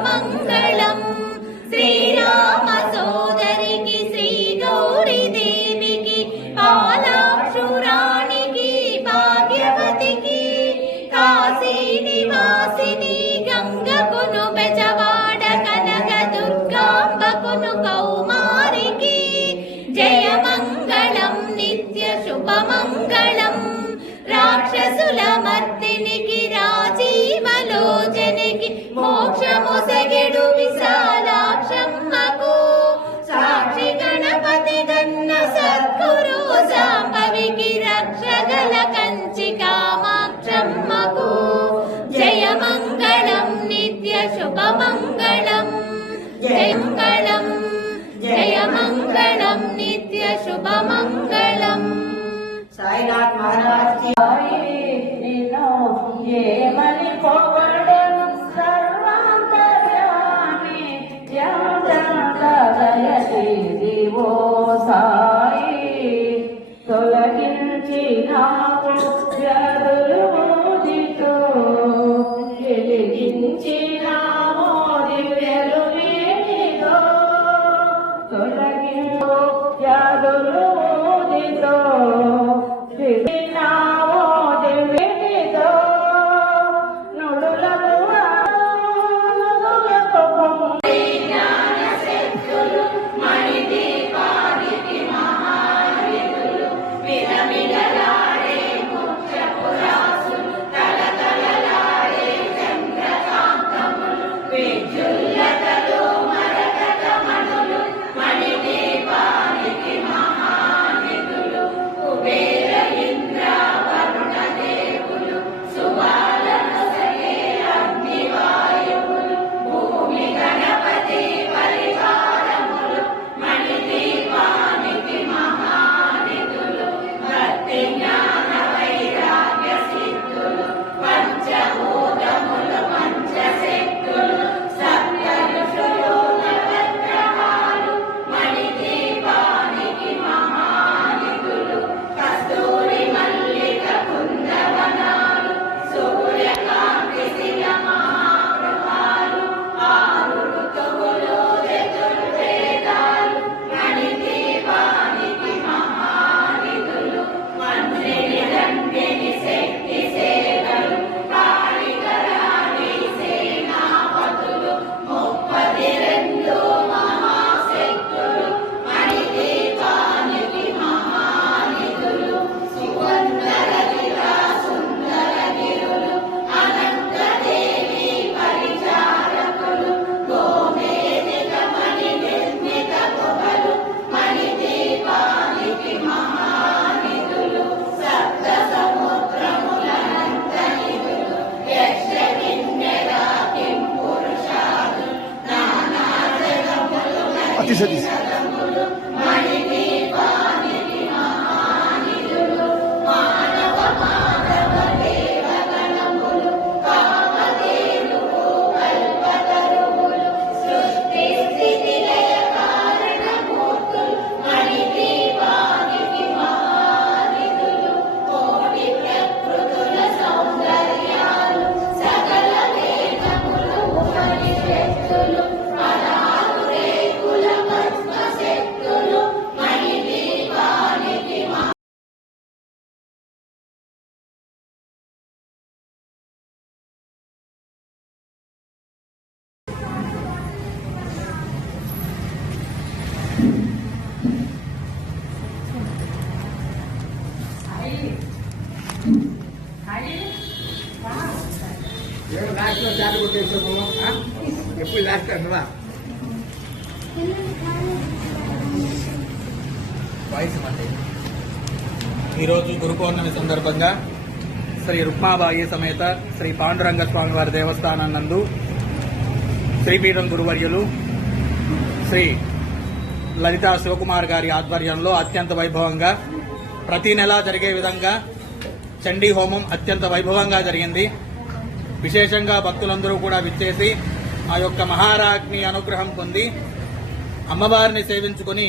శుభమంగళం శ్రీరామ సోదరికి శ్రీ గౌరీ దేవికి పాలాక్షురాణికి భాగ్యవతికి కాశీ నివాసిని గంగకును బెజవాడ కనక దుర్గాంబకును కౌమారికి జయమంగళం నిత్య శుభమంగళం రాక్షసుల మర్దినికి రాజీవలోచనికి మోక్షముసగెడు విశాలాక్షమ్మకు సాక్షి గణపతి గన్న సద్గురు సాంబవికి రక్షగల కంచి కామాక్షమ్మకు జయమంగళం నిత్య శుభమంగళం జయమంగళం జయమంగళం నిత్య శుభమంగళం साईनाथ महाराज की ये मन को वर्णन सर्वांतर्यामी जयति दिवो साई तोलगिंची नामो जरुदितो వెలిగించి నామో దివ్యలు వేడితో తొలగించో జరుదితో अतिशय ఎప్పుడు లాస్ట్ అన్నవా ఈరోజు గురు పౌర్ణమి సందర్భంగా శ్రీ రుక్మాబాయి సమేత శ్రీ పాండురంగ స్వామివారి దేవస్థానం నందు శ్రీపీఠం గురువర్యులు శ్రీ లలితా శివకుమార్ గారి ఆధ్వర్యంలో అత్యంత వైభవంగా ప్రతి నెలా జరిగే విధంగా చండీ హోమం అత్యంత వైభవంగా జరిగింది. విశేషంగా భక్తులందరూ కూడా విచ్చేసి ఆ యొక్క మహారాజ్ఞి అనుగ్రహం పొంది అమ్మవారిని సేవించుకుని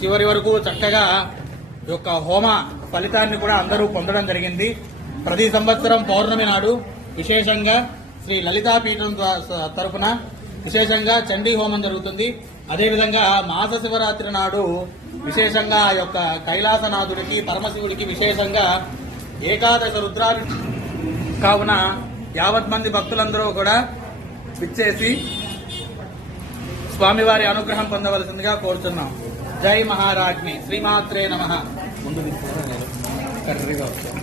చివరి వరకు చక్కగా యొక్క హోమ ఫలితాన్ని కూడా అందరూ పొందడం జరిగింది. ప్రతి సంవత్సరం పౌర్ణమి నాడు విశేషంగా శ్రీ లలితాపీఠం తరఫున విశేషంగా చండీ హోమం జరుగుతుంది. అదేవిధంగా మాస శివరాత్రి నాడు విశేషంగా ఆ యొక్క కైలాసనాథుడికి పరమశివుడికి విశేషంగా ఏకాదశ రుద్రాలు కావున యావత్ మంది భక్తులందరూ కూడా విచ్చేసి స్వామివారి అనుగ్రహం పొందవలసిందిగా కోరుతున్నాం. జై మహారాజ్ని శ్రీమాత్రే నమః. ముందు కర్రీగా వస్తుంది.